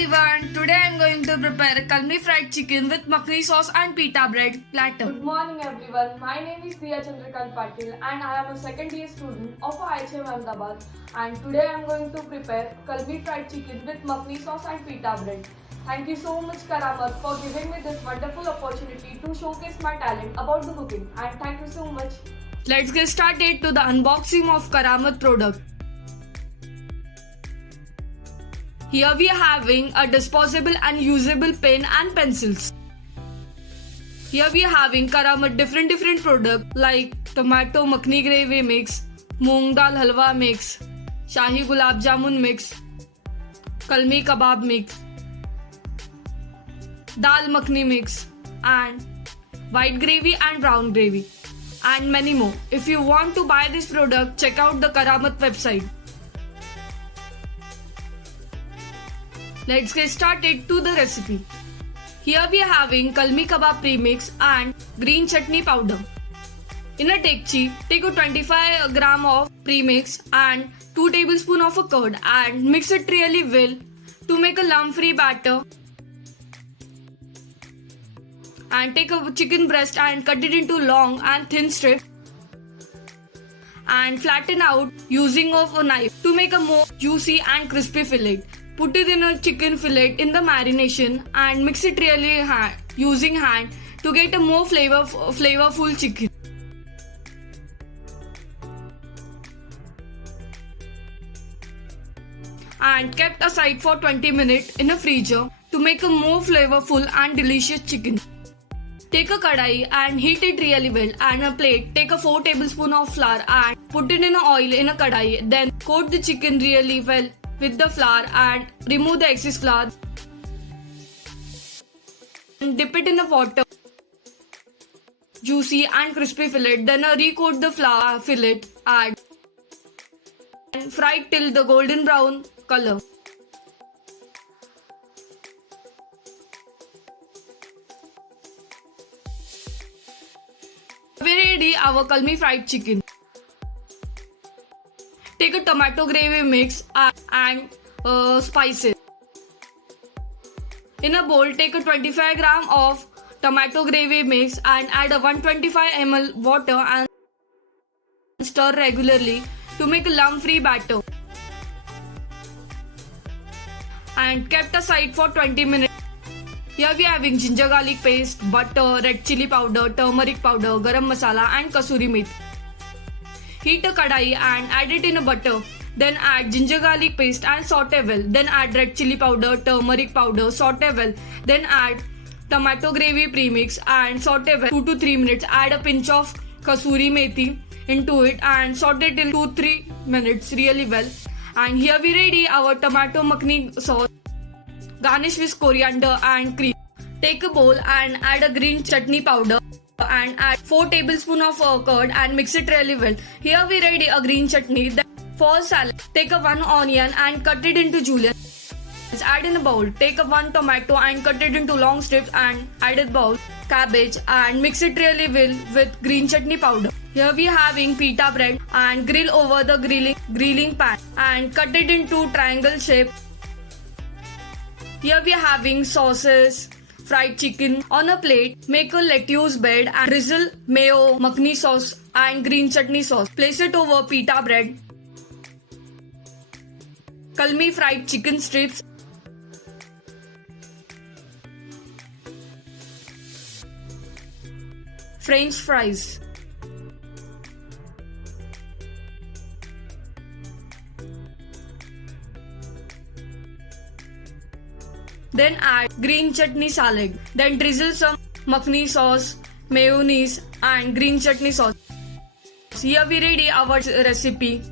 everyone, today I am going to prepare Kalmi fried chicken with makhani sauce and pita bread platter. Good morning everyone, my name is Diya Chandrakant Patil and I am a second year student of IHM Ahmedabad, and today I am going to prepare Kalmi fried chicken with makhani sauce and pita bread. Thank you so much Karamat for giving me this wonderful opportunity to showcase my talent about the cooking, and thank you so much. Let's get started to the unboxing of Karamat product. Here we are having a disposable and usable pen and pencils. Here we are having Karamat different products like Tomato Makhani gravy mix, Moong dal halwa mix, Shahi gulab jamun mix, Kalmi kebab mix, Dal Makhani mix, and white gravy and brown gravy, and many more. If you want to buy this product, check out the Karamat website. Let's get started to the recipe. Here we are having Kalmi kebab premix and green chutney powder. In a dekchi, take a 25 gram of premix and 2 tablespoons of a curd and mix it really well to make a lump-free batter. And take a chicken breast and cut it into long and thin strips and flatten out using of a knife to make a more juicy and crispy fillet. Put it in a chicken fillet in the marination and mix it really using hand to get a more flavorful chicken. And kept aside for 20 minutes in a freezer to make a more flavorful and delicious chicken. Take a kadai and heat it really well, and a plate, take a 4 tablespoons of flour and put it in oil in a kadai. Then coat the chicken really well with the flour and remove the excess flour. And dip it in the water. Juicy and crispy fillet. Then recoat the flour fillet, add and fry it till the golden brown color. We ready our Kalmi fried chicken. Take a tomato gravy mix and spices. In a bowl, take a 25 gram of tomato gravy mix and add a 125 ml water and stir regularly to make a lump-free batter. And kept aside for 20 minutes. Here we are having ginger garlic paste, butter, red chili powder, turmeric powder, garam masala and kasuri methi. Heat a kadai and add it in a butter. Then add ginger garlic paste and saute well. Then add red chili powder, turmeric powder, saute well. Then add tomato gravy premix and saute well 2 to 3 minutes. Add a pinch of kasuri methi into it and saute till 2-3 minutes really well. And here we ready our tomato makhani sauce. Garnish with coriander and cream. Take a bowl and add a green chutney powder and add 4 tablespoons of curd and mix it really well. Here we ready a green chutney. Then for salad, take a 1 onion and cut it into julienne. Add in a bowl. Take a 1 tomato and cut it into long strips and add a bowl cabbage and mix it really well with green chutney powder. Here we are having pita bread and grill over the grilling pan and cut it into triangle shape. Here we are having sauces, fried chicken on a plate. Make a lettuce bed and drizzle mayo, makhani sauce and green chutney sauce. Place it over pita bread. Kalmi fried chicken strips. French fries. Then add green chutney salad. Then drizzle some makhani sauce, mayonnaise and green chutney sauce. Here we ready our recipe.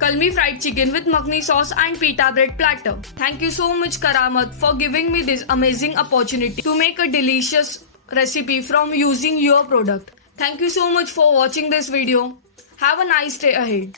Kalmi fried chicken with makhani sauce and pita bread platter. Thank you so much Karamat for giving me this amazing opportunity to make a delicious recipe from using your product. Thank you so much for watching this video. Have a nice day ahead.